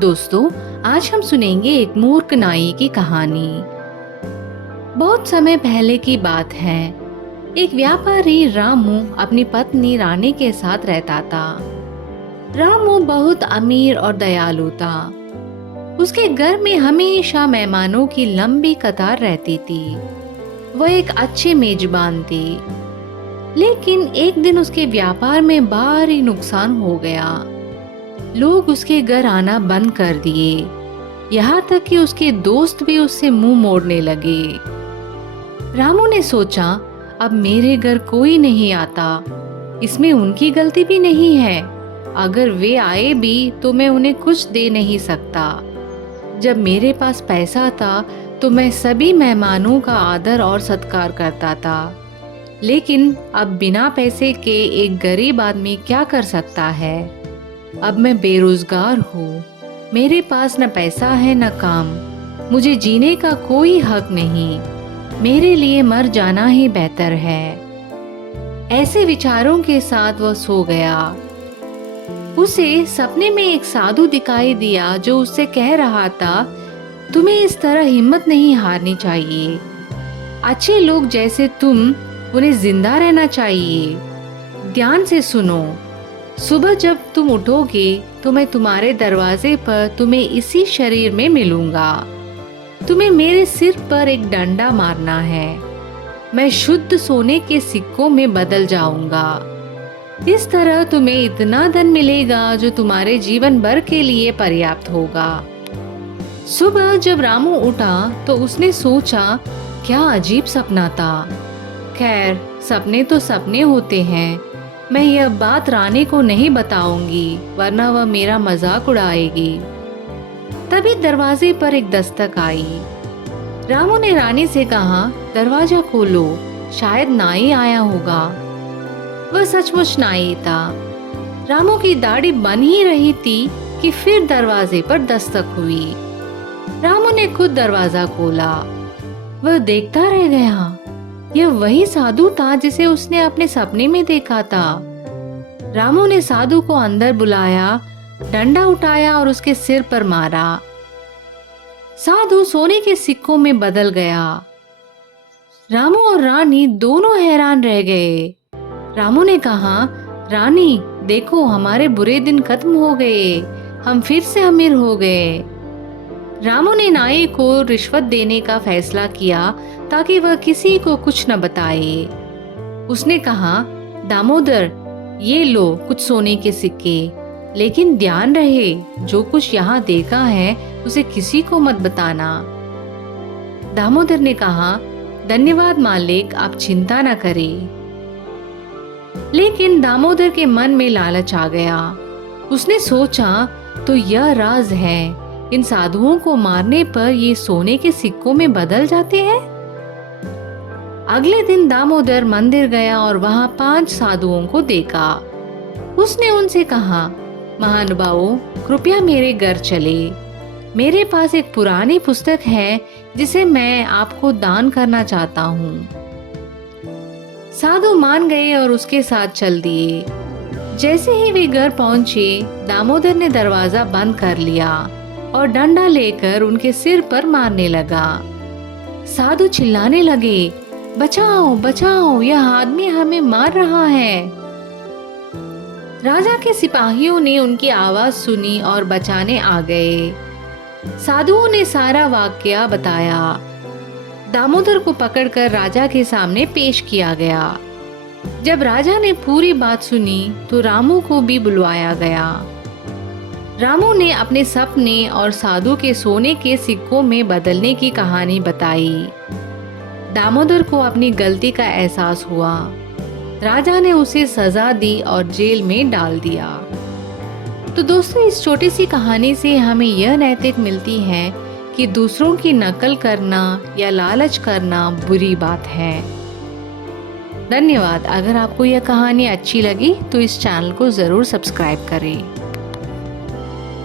दोस्तों, आज हम सुनेंगे एक मूर्ख नाई की कहानी। बहुत समय पहले की बात है। एक व्यापारी रामू अपनी पत्नी रानी के साथ रहता था। रामू बहुत अमीर और दयालु था। उसके घर में हमेशा मेहमानों की लंबी कतार रहती थी। वह एक अच्छे मेजबान थी। लेकिन एक दिन उसके व्यापार में भारी नुकसान हो गया। लोग उसके घर आना बंद कर दिए, यहाँ तक कि उसके दोस्त भी उससे मुंह मोड़ने लगे। रामू ने सोचा, अब मेरे घर कोई नहीं आता, इसमें उनकी गलती भी नहीं है। अगर वे आए भी तो मैं उन्हें कुछ दे नहीं सकता। जब मेरे पास पैसा था तो मैं सभी मेहमानों का आदर और सत्कार करता था। लेकिन अब बिना पैसे के एक गरीब आदमी क्या कर सकता है? अब मैं बेरोजगार हूँ, मेरे पास न पैसा है न काम, मुझे जीने का कोई हक नहीं। मेरे लिए मर जाना ही बेहतर है। ऐसे विचारों के साथ वह सो गया। उसे सपने में एक साधु दिखाई दिया जो उससे कह रहा था, तुम्हें इस तरह हिम्मत नहीं हारनी चाहिए। अच्छे लोग जैसे तुम, उन्हें जिंदा रहना चाहिए। ध्यान से सुनो, सुबह जब तुम उठोगे तो मैं तुम्हारे दरवाजे पर तुम्हें इसी शरीर में मिलूंगा। तुम्हें मेरे सिर पर एक डंडा मारना है। मैं शुद्ध सोने के सिक्कों में बदल जाऊंगा। इस तरह तुम्हें इतना धन मिलेगा जो तुम्हारे जीवन भर के लिए पर्याप्त होगा। सुबह जब रामू उठा तो उसने सोचा, क्या अजीब सपना था। खैर, सपने तो सपने होते हैं। मैं यह बात रानी को नहीं बताऊंगी, वरना वह मेरा मजाक उड़ाएगी। तभी दरवाजे पर एक दस्तक आई। रामू ने रानी से कहा, दरवाजा खोलो, शायद नाई आया होगा। वह सचमुच नाई था। रामू की दाढ़ी बन ही रही थी कि फिर दरवाजे पर दस्तक हुई। रामू ने खुद दरवाजा खोला। वह देखता रह गया। यह वही साधु था जिसे उसने अपने सपने में देखा था। रामू ने साधु को अंदर बुलाया, डंडा उठाया और उसके सिर पर मारा। साधु सोने के सिक्कों में बदल गया। रामू और रानी दोनों हैरान रह गए। रामू ने कहा, रानी देखो, हमारे बुरे दिन खत्म हो गए, हम फिर से अमीर हो गए। रामू ने नाई को रिश्वत देने का फैसला किया ताकि वह किसी को कुछ न बताए। उसने कहा, दामोदर, ये लो कुछ सोने के सिक्के, लेकिन ध्यान रहे, जो कुछ यहाँ देखा है उसे किसी को मत बताना। दामोदर ने कहा, धन्यवाद मालिक, आप चिंता न करें। लेकिन दामोदर के मन में लालच आ गया। उसने सोचा, तो यह राज है, इन साधुओं को मारने पर ये सोने के सिक्कों में बदल जाते हैं। अगले दिन दामोदर मंदिर गया और वहां 5 साधुओं को देखा। उसने उनसे कहा, महानुभावों, कृपया मेरे घर चले। मेरे पास एक पुरानी पुस्तक है जिसे मैं आपको दान करना चाहता हूँ। साधु मान गए और उसके साथ चल दिए। जैसे ही वे घर पहुंचे, दामोदर ने दरवाजा बंद कर लिया और डंडा लेकर उनके सिर पर मारने लगा। साधु चिल्लाने लगे, बचाओ बचाओ, यह आदमी हमें मार रहा है। राजा के सिपाहियों ने उनकी आवाज सुनी और बचाने आ गए। साधुओं ने सारा वाकया बताया। दामोदर को पकड़कर राजा के सामने पेश किया गया। जब राजा ने पूरी बात सुनी तो रामू को भी बुलवाया गया। रामू ने अपने सपने और साधु के सोने के सिक्कों में बदलने की कहानी बताई। दामोदर को अपनी गलती का एहसास हुआ। राजा ने उसे सजा दी और जेल में डाल दिया। तो दोस्तों, इस छोटी सी कहानी से हमें यह नैतिक मिलती है कि दूसरों की नकल करना या लालच करना बुरी बात है। धन्यवाद। अगर आपको यह कहानी अच्छी लगी तो इस चैनल को जरूर सब्सक्राइब करें।